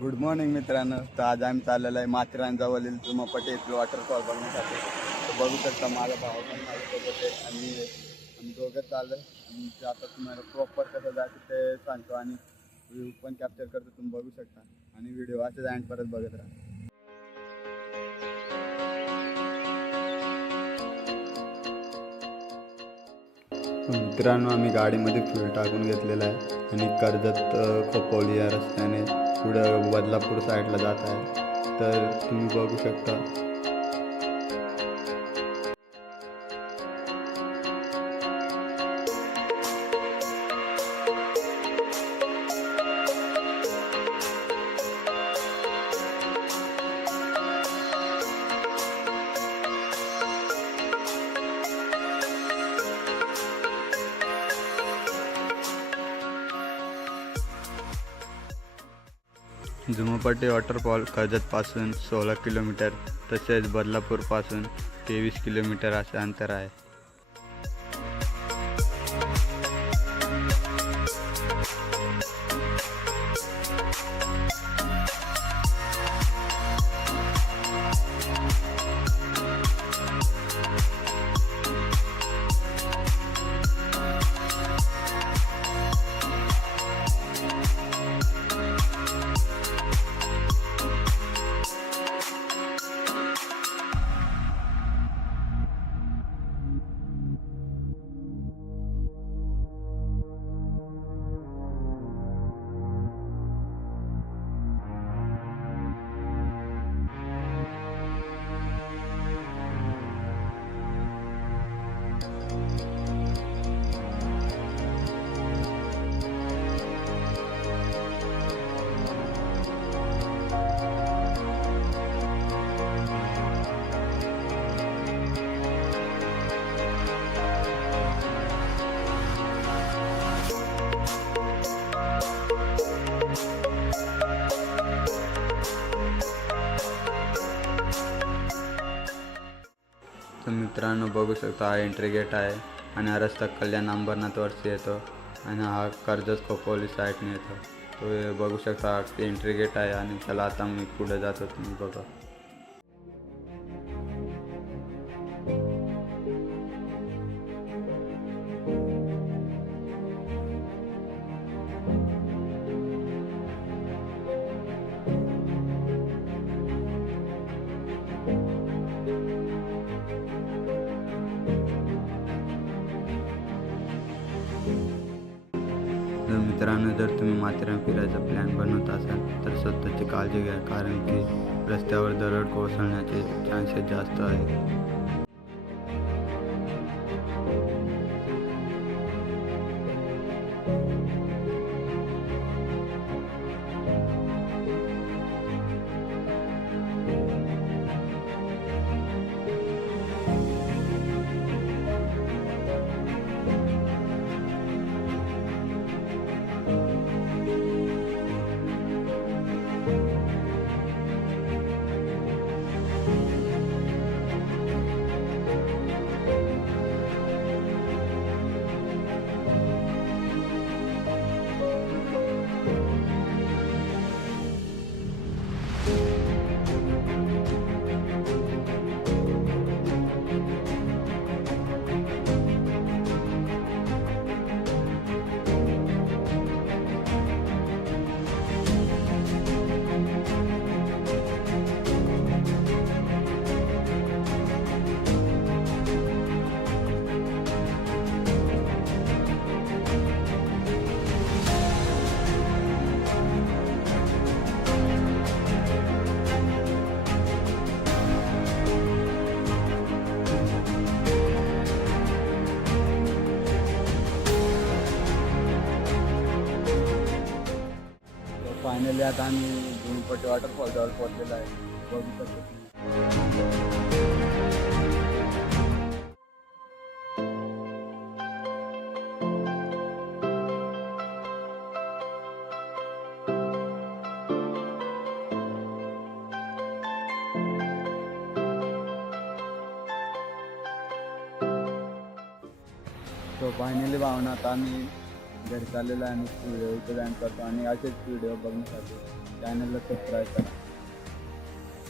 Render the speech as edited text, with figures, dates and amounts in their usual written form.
Good morning मित्रांनो. तर आज आम्ही चाललेलो आहे माथेरानजवळील जुमापटे येथील वॉटरफॉल बघण्यासाठी. तर बघू शकता माझा भाऊ पण माझ्यासोबत आहे आणि आम्ही दोघं चाललो आणि ते आता तुम्हाला प्रॉपर कसं जायचं ते सांगतो आणि व्ह्यू पण कॅप्चर करतो, तुम्ही बघू शकता आणि व्हिडिओ असेच एंड परत बघत राहा. मित्रांनो, आम्ही गाडीमध्ये फ्यूल टाकून घेतलेला आहे आणि कर्जत खोपोली या रस्त्याने पुढं बदलापूर साईडला जात आहे. तर तुम्ही बघू शकता. जुमपट्टी वॉटरफॉल कर्जतपासून 16 किलोमीटर तसेच बदलापूरपासून 23 किलोमीटर असे अंतर आहे. तर मित्रांनो, बघू शकता हा एंट्री गेट आहे आणि हा रस्ता कल्याण अंबरनाथवरती येतो आणि हा कर्जत खोपोली साईडने येतो. तो बघू शकता हा एंट्री गेट आहे आणि चला आता मी पुढे जातो, तुम्ही बघा. तर मित्रांनो, जर तुम्ही माथेरान फिरायचा प्लॅन बनवत असाल तर स्वतःची काळजी घ्या, कारण की रस्त्यावर दरड कोसळण्याचे चान्सेस जास्त आहेत. फायनली आता आम्ही जुमपट्टी वॉटरफॉल जवळ पोहोचलेलो आहे, बघू शकतो. तो फायनली भावना आता आम्ही घरी चाललेलो आहे आणि व्हिडिओ इथे जॉईन करतो आणि असेच व्हिडिओ बघण्यासाठी चॅनलला सबस्क्राईब करा.